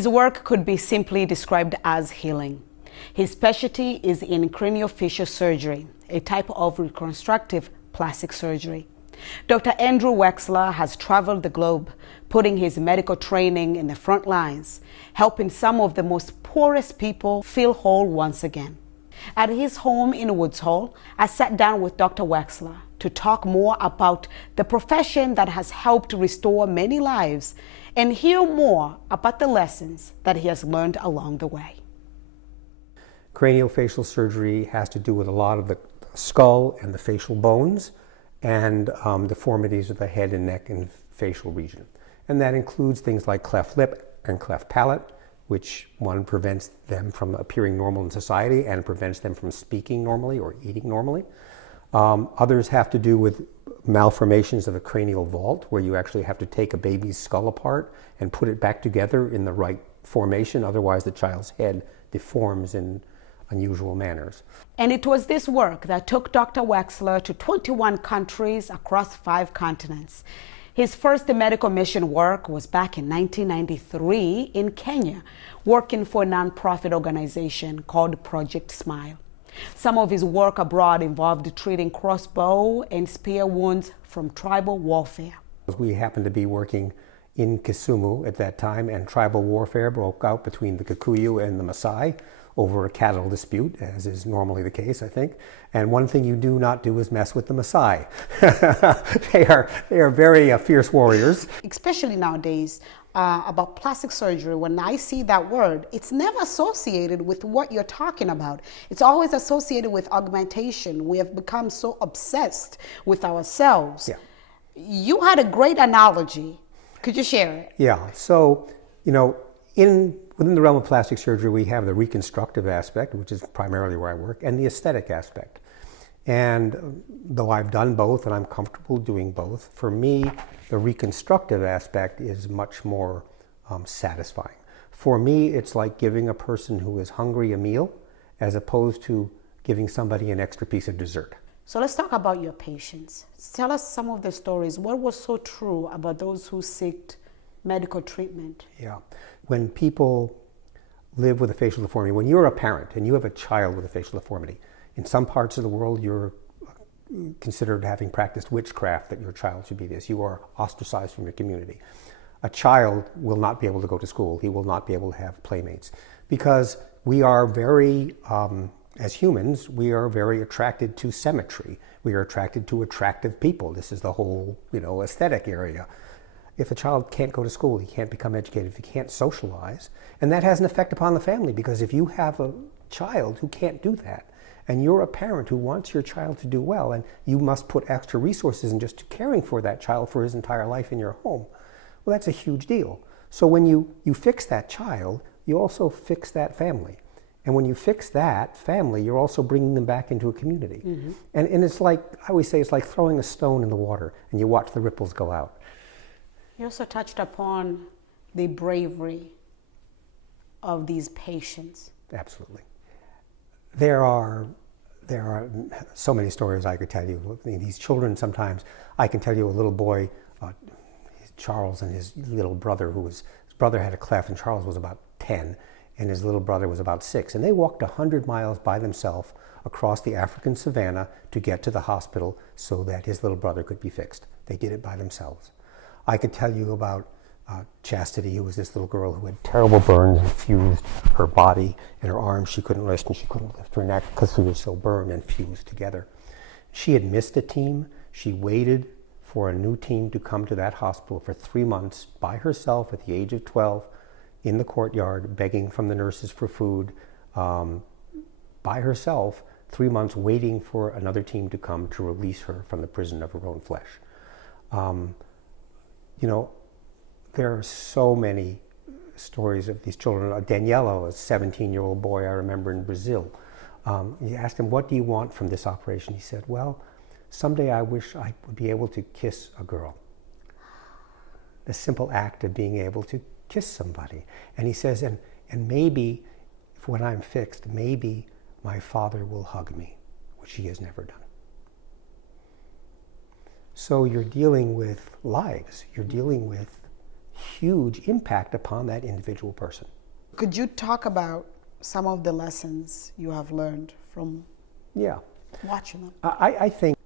His work could be simply described as healing. His specialty is in craniofacial surgery, a type of reconstructive plastic surgery. Dr. Andrew Wexler has traveled the globe, putting his medical training in the front lines, helping some of the most poorest people feel whole once again. At his home in Woods Hole, I sat down with Dr. Wexler to talk more about the profession that has helped restore many lives and hear more about the lessons that he has learned along the way. Craniofacial surgery has to do with a lot of the skull and the facial bones and deformities of the head and neck and facial region. And that includes things like cleft lip and cleft palate, which one prevents them from appearing normal in society and prevents them from speaking normally or eating normally. Others have to do with malformations of the cranial vault, where you actually have to take a baby's skull apart and put it back together in the right formation, otherwise the child's head deforms in unusual manners. And it was this work that took Dr. Wexler to 21 countries across 5 continents. His first medical mission work was back in 1993 in Kenya, working for a nonprofit organization called Project Smile. Some of his work abroad involved treating crossbow and spear wounds from tribal warfare. We happened to be working in Kisumu at that time, and tribal warfare broke out between the Kikuyu and the Maasai over a cattle dispute, as is normally the case, I think. And one thing you do not do is mess with the Maasai. They are very fierce warriors. Especially nowadays, about plastic surgery, when I see that word, it's never associated with what you're talking about. It's always associated with augmentation. We have become so obsessed with ourselves. Yeah. You had a great analogy. Could you share it? Yeah, so, within the realm of plastic surgery, we have the reconstructive aspect, which is primarily where I work, and the aesthetic aspect. And though I've done both and I'm comfortable doing both, for me, the reconstructive aspect is much more satisfying. For me, it's like giving a person who is hungry a meal as opposed to giving somebody an extra piece of dessert. So let's talk about your patients. Tell us some of the stories. What was so true about those who seek medical treatment? Yeah. When people live with a facial deformity, when you're a parent and you have a child with a facial deformity, in some parts of the world you're considered having practiced witchcraft that your child should be this. You are ostracized from your community. A child will not be able to go to school. He will not be able to have playmates because we are very, as humans, we are very attracted to symmetry. We are attracted to attractive people. This is the whole, aesthetic area. If a child can't go to school, he can't become educated, if he can't socialize, and that has an effect upon the family, because if you have a child who can't do that, and you're a parent who wants your child to do well, and you must put extra resources in just caring for that child for his entire life in your home, well, that's a huge deal. So when you fix that child, you also fix that family. And when you fix that family, you're also bringing them back into a community. Mm-hmm. And it's like, I always say, it's like throwing a stone in the water, and you watch the ripples go out. You also touched upon the bravery of these patients. Absolutely. There are so many stories I could tell you. These children, sometimes I can tell you a little boy, Charles, and his little brother, his brother had a cleft, and Charles was about 10, and his little brother was about 6. And they walked 100 miles by themselves across the African savannah to get to the hospital so that his little brother could be fixed. They did it by themselves. I could tell you about Chastity, who was this little girl who had terrible burns and fused her body and her arms. She couldn't lift, and she couldn't lift her neck because she was so burned and fused together. She had missed a team. She waited for a new team to come to that hospital for 3 months by herself at the age of 12 in the courtyard, begging from the nurses for food, by herself, 3 months waiting for another team to come to release her from the prison of her own flesh. There are so many stories of these children. Daniela, a 17-year-old boy I remember in Brazil. You asked him, what do you want from this operation? He said, well, someday I wish I would be able to kiss a girl. The simple act of being able to kiss somebody. And he says, and maybe when I'm fixed, maybe my father will hug me, which he has never done. So you're dealing with lives. You're dealing with huge impact upon that individual person. Could you talk about some of the lessons you have learned from watching them? I think,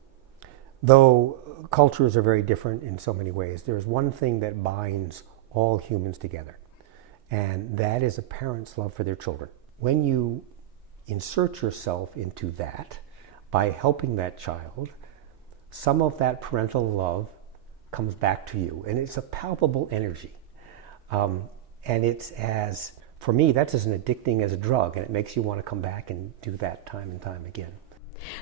though cultures are very different in so many ways, there's one thing that binds all humans together, and that is a parent's love for their children. When you insert yourself into that by helping that child, some of that parental love comes back to you, and it's a palpable energy. And it's for me, that's as addicting as a drug, and it makes you want to come back and do that time and time again.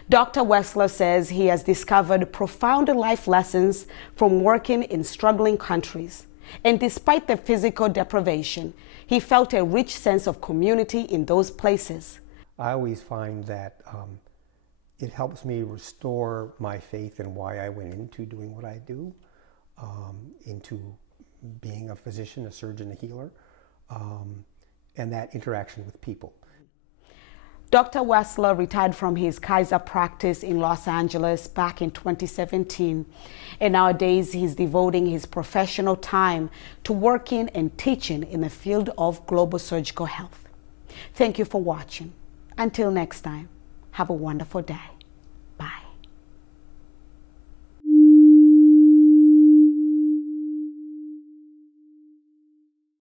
Dr. Wexler says he has discovered profound life lessons from working in struggling countries. And despite the physical deprivation, he felt a rich sense of community in those places. I always find that it helps me restore my faith in why I went into doing what I do, into being a physician, a surgeon, a healer, and that interaction with people. Dr. Wexler retired from his Kaiser practice in Los Angeles back in 2017, and nowadays he's devoting his professional time to working and teaching in the field of global surgical health. Thank you for watching. Until next time, have a wonderful day.